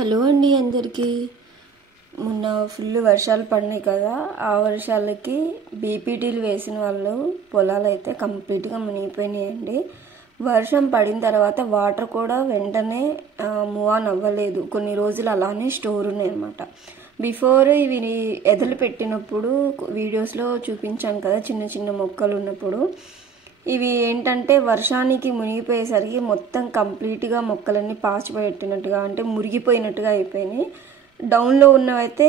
Hello అండి అందరికీ. మొన్న ఫుల్ వర్షాలు పడినాయి కదా, ఆ వర్షాలకి బీపీటీలు వేసిన వాళ్ళు పొలాలు అయితే కంప్లీట్గా మునిగిపోయినాయండి. వర్షం పడిన తర్వాత వాటర్ కూడా వెంటనే మూవ్ ఆన్ అవ్వలేదు, కొన్ని రోజులు అలానే స్టోర్ ఉన్నాయి అన్నమాట. బిఫోర్ ఇవి ఎదలు పెట్టినప్పుడు వీడియోస్లో చూపించాను కదా, చిన్న చిన్న మొక్కలు ఉన్నప్పుడు ఇవి ఏంటంటే వర్షానికి మునిగిపోయేసరికి మొత్తం కంప్లీట్గా మొక్కలన్నీ పాచిపెట్టినట్టుగా, అంటే మురిగిపోయినట్టుగా అయిపోయినాయి. డౌన్లో ఉన్నవైతే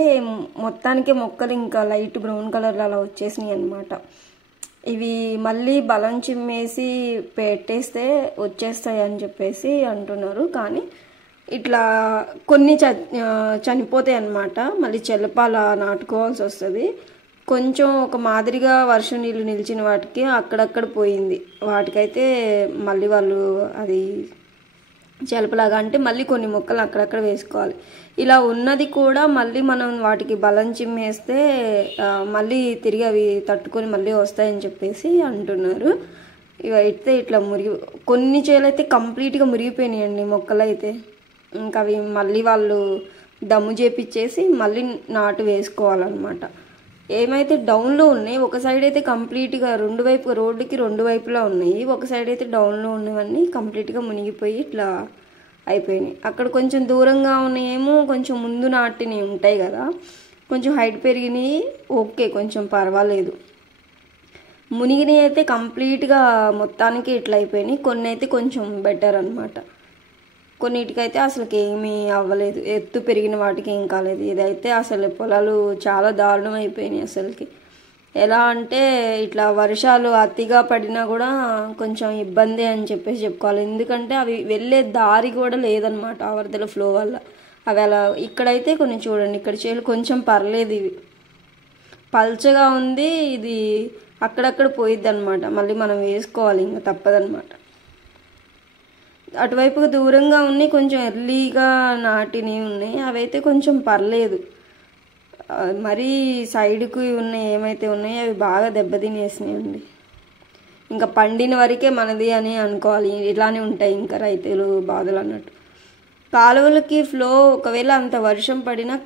మొత్తానికి మొక్కలు ఇంకా లైట్ బ్రౌన్ కలర్లో అలా వచ్చేసినాయి అనమాట. ఇవి మళ్ళీ బలం చిమ్మేసి పెట్టేస్తే వచ్చేస్తాయి అని చెప్పేసి అంటున్నారు, కానీ ఇట్లా కొన్ని చనిపోతాయి అన్నమాట. మళ్ళీ చెలపాల నాటుకోవాల్సి వస్తుంది. కొంచెం ఒక మాదిరిగా వర్షం నీళ్ళు నిలిచిన వాటికి అక్కడక్కడ పోయింది, వాటికైతే మళ్ళీ వాళ్ళు అది చెలపలాగా అంటే మళ్ళీ కొన్ని మొక్కలు అక్కడక్కడ వేసుకోవాలి. ఇలా ఉన్నది కూడా మళ్ళీ మనం వాటికి బలం చిమ్మేస్తే మళ్ళీ తిరిగి అవి తట్టుకొని మళ్ళీ వస్తాయని చెప్పేసి అంటున్నారు. ఇవైతే ఇట్లా కొన్ని చేలైతే కంప్లీట్గా మురిగిపోయినాయండి మొక్కలు అయితే. ఇంకా అవి మళ్ళీ వాళ్ళు దమ్ము చేపిచ్చేసి మళ్ళీ నాటు వేసుకోవాలన్నమాట. ఏమైతే డౌన్లో ఉన్నాయి, ఒక సైడ్ అయితే కంప్లీట్గా రోడ్డుకి రెండు వైపులా ఉన్నాయి, ఒక సైడ్ అయితే డౌన్లో ఉన్నవన్నీ కంప్లీట్గా మునిగిపోయి ఇట్లా అయిపోయినాయి. అక్కడ కొంచెం దూరంగా ఉన్నాయేమో కొంచెం ముందు నాటినవి ఉంటాయి కదా, కొంచెం హైట్ పెరిగినాయి, ఓకే కొంచెం పర్వాలేదు. మునిగినవి అయితే కంప్లీట్గా మొత్తానికి ఇట్లా అయిపోయినాయి. కొన్ని అయితే కొంచెం బెటర్ అనమాట, కొన్నిటికైతే అసలుకి ఏమీ అవ్వలేదు, ఎత్తు పెరిగిన వాటికి ఏం కాలేదు. ఇదైతే అసలు పొలాలు చాలా దారుణం అయిపోయినాయి అసలుకి. ఎలా అంటే ఇట్లా వర్షాలు అతిగా పడినా కూడా కొంచెం ఇబ్బంది అని చెప్పేసి చెప్పుకోవాలి, ఎందుకంటే అవి వెళ్ళే దారి కూడా లేదనమాట ఆ వరదల ఫ్లో వల్ల. అవి అలా ఇక్కడైతే కొన్ని చూడండి, ఇక్కడ చేలు కొంచెం పర్లేదు, ఇవి పల్చగా ఉంది, ఇది అక్కడక్కడ పోయిద్ది అనమాట. మళ్ళీ మనం వేసుకోవాలి, ఇంకా తప్పదనమాట. అటువైపుగా దూరంగా ఉన్నాయి, కొంచెం ఎర్లీగా నాటినవి ఉన్నాయి, అవైతే కొంచెం పర్లేదు. మరీ సైడ్కి ఉన్నాయి ఏమైతే ఉన్నాయో అవి బాగా దెబ్బతినేసినాయండి. ఇంకా పండిన వరకే మనది అని అనుకోవాలి, ఇలానే ఉంటాయి ఇంకా రైతులు బాధలు అన్నట్టు. కాలువలకి ఫ్లో ఒకవేళ అంత వర్షం పడినా